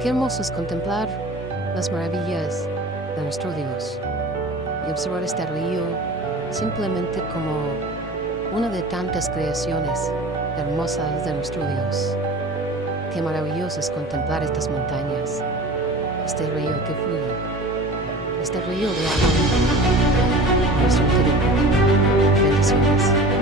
Qué hermoso es contemplar las maravillas de nuestro Dios y observar este río simplemente como una de tantas creaciones hermosas de nuestro Dios. Qué maravilloso es contemplar estas montañas, este río que fluye, este río de agua viva, nuestro interior. Bendiciones.